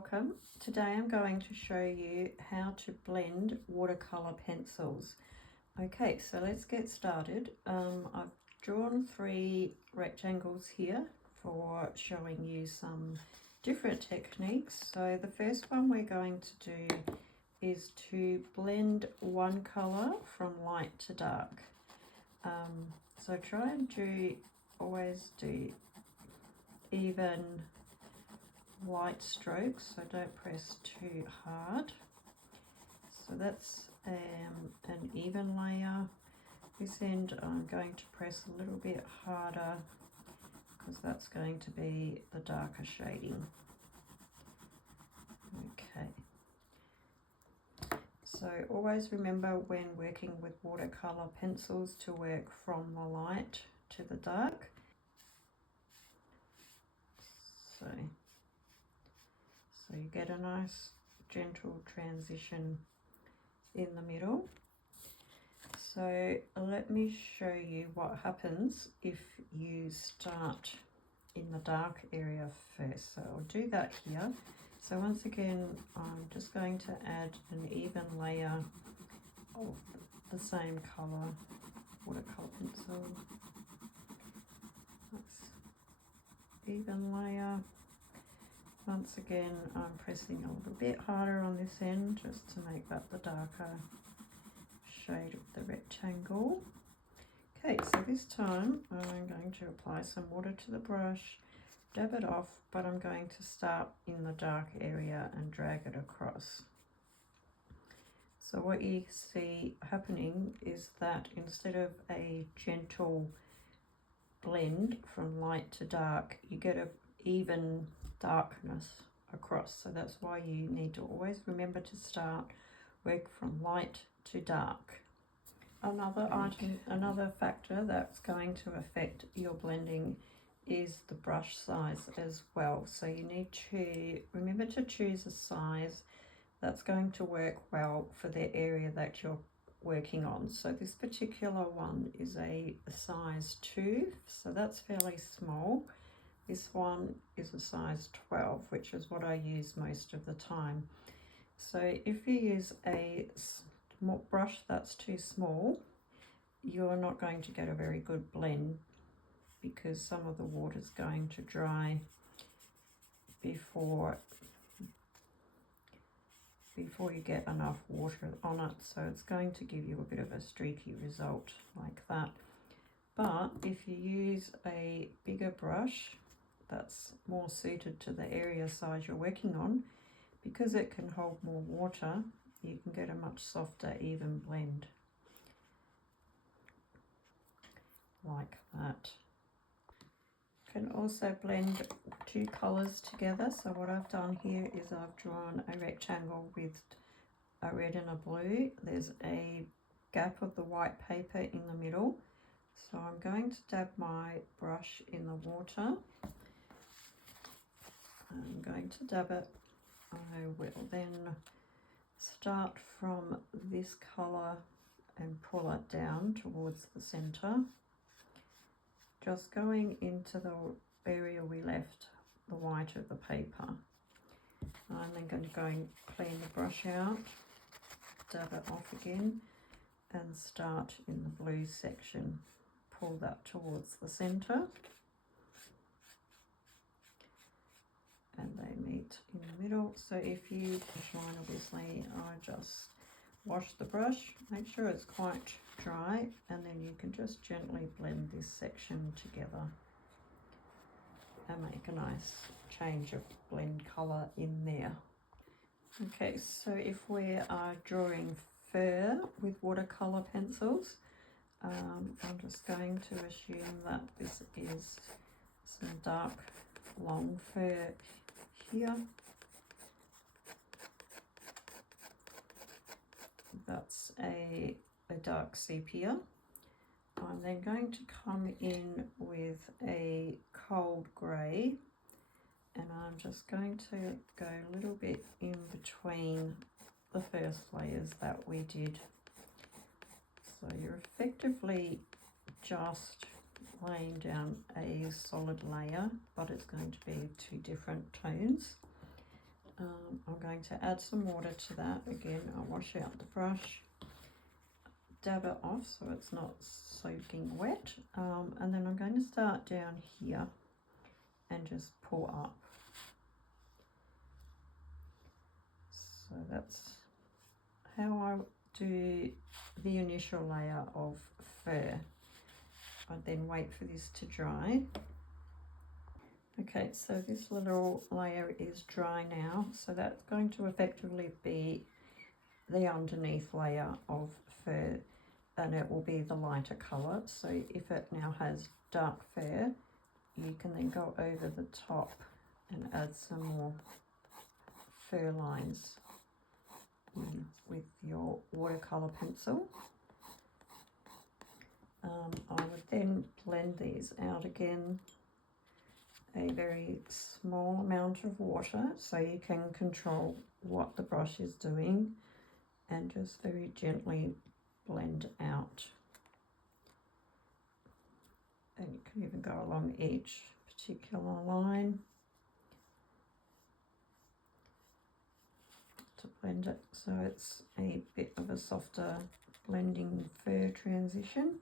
welcome. Today I'm going to show you how to blend watercolor pencils. Okay, so let's get started. I've drawn 3 rectangles here for showing you some different techniques. So the first one we're going to do is to blend one color from light to dark. So try and always do even light strokes, so don't press too hard. So that's an even layer. This end I'm going to press a little bit harder because that's going to be the darker shading. Okay, so always remember when working with watercolor pencils to work from the light to the dark. So you get a nice gentle transition in the middle. So let me show you what happens if you start in the dark area first. So I'll do that here. So once again, I'm just going to add an even layer of the same color, watercolor pencil. That's even layer. Once again, I'm pressing a little bit harder on this end just to make that the darker shade of the rectangle. Okay, so this time I'm going to apply some water to the brush, dab it off, but I'm going to start in the dark area and drag it across. So what you see happening is that instead of a gentle blend from light to dark, you get an even darkness across. So that's why you need to always remember to work from light to dark. Another factor that's going to affect your blending is the brush size as well. So you need to remember to choose a size that's going to work well for the area that you're working on. So this particular one is a size 2, so that's fairly small. This one is a size 12, which is what I use most of the time. So if you use a brush that's too small, you're not going to get a very good blend because some of the water is going to dry before you get enough water on it. So it's going to give you a bit of a streaky result like that. But if you use a bigger brush that's more suited to the area size you're working on, because it can hold more water, you can get a much softer, even blend like that. You can also blend 2 colors together. So what I've done here is I've drawn a rectangle with a red and a blue. There's a gap of the white paper in the middle. So I'm going to dab my brush in the water. I'm going to dab it. I will then start from this colour and pull it down towards the centre, just going into the area we left the white of the paper. I'm then going to go and clean the brush out, dab it off again, and start in the blue section. Pull that towards the centre, and they meet in the middle. So if you brush line, obviously I just wash the brush, make sure it's quite dry, and then you can just gently blend this section together and make a nice change of blend colour in there. Okay, so if we are drawing fur with watercolour pencils, I'm just going to assume that this is some dark long fur here. That's a dark sepia. I'm then going to come in with a cold grey, and I'm just going to go a little bit in between the first layers that we did. So you're effectively just laying down a solid layer, but it's going to be 2 different tones. I'm going to add some water to that. Again, I'll wash out the brush, dab it off so it's not soaking wet, and then I'm going to start down here and just pull up. So that's how I do the initial layer of fur. I then wait for this to dry. Okay, so this little layer is dry now, so that's going to effectively be the underneath layer of fur, and it will be the lighter colour. So if it now has dark fur, you can then go over the top and add some more fur lines with your watercolour pencil. I would then blend these out again, a very small amount of water so you can control what the brush is doing, and just very gently blend out. And you can even go along each particular line to blend it so it's a bit of a softer blending fur transition.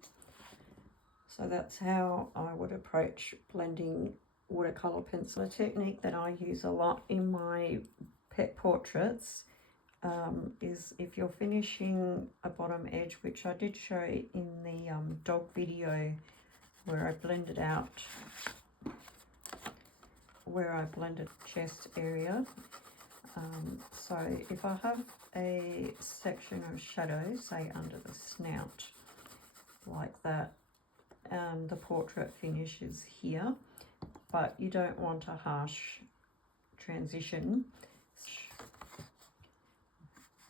So that's how I would approach blending watercolour pencil. A technique that I use a lot in my pet portraits is if you're finishing a bottom edge, which I did show in the dog video where I blended out, where I blended chest area. So if I have a section of shadow, say under the snout, like that, the portrait finishes here, but you don't want a harsh transition.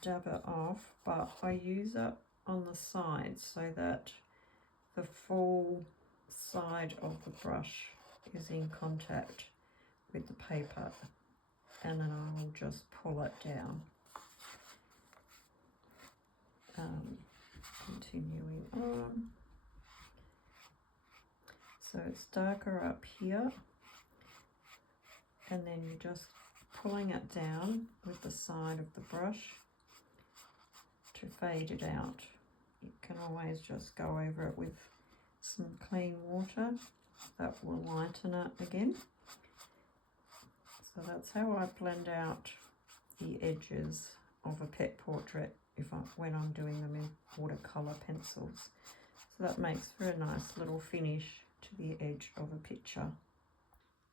Dab it off, but I use it on the side so that the full side of the brush is in contact with the paper, and then I will just pull it down. Continuing on. So it's darker up here, and then you're just pulling it down with the side of the brush to fade it out. You can always just go over it with some clean water, that will lighten it again. So that's how I blend out the edges of a pet portrait when I'm doing them in watercolour pencils. So that makes for a nice little finish to the edge of a picture.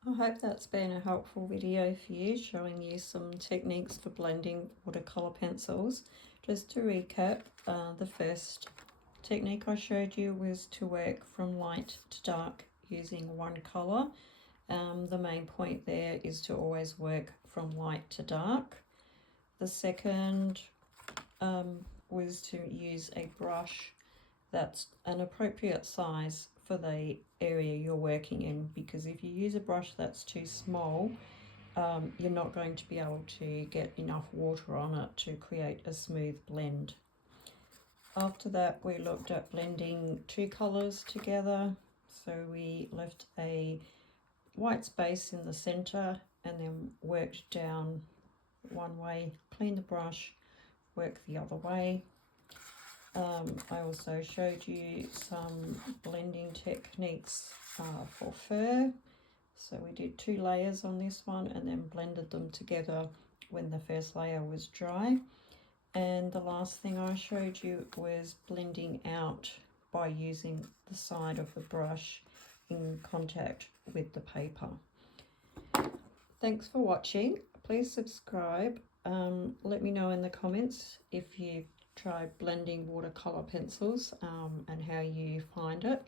I hope that's been a helpful video for you, showing you some techniques for blending watercolour pencils. Just to recap, the first technique I showed you was to work from light to dark using one colour. The main point there is to always work from light to dark. The second was to use a brush that's an appropriate size for the area you're working in, because if you use a brush that's too small, you're not going to be able to get enough water on it to create a smooth blend. After that, we looked at blending two colours together. So we left a white space in the centre and then worked down one way, clean the brush, work the other way. I also showed you some blending techniques for fur. So we did 2 layers on this one and then blended them together when the first layer was dry. And the last thing I showed you was blending out by using the side of the brush in contact with the paper. Thanks for watching. Please subscribe. Let me know in the comments if you've tried blending watercolour pencils and how you find it.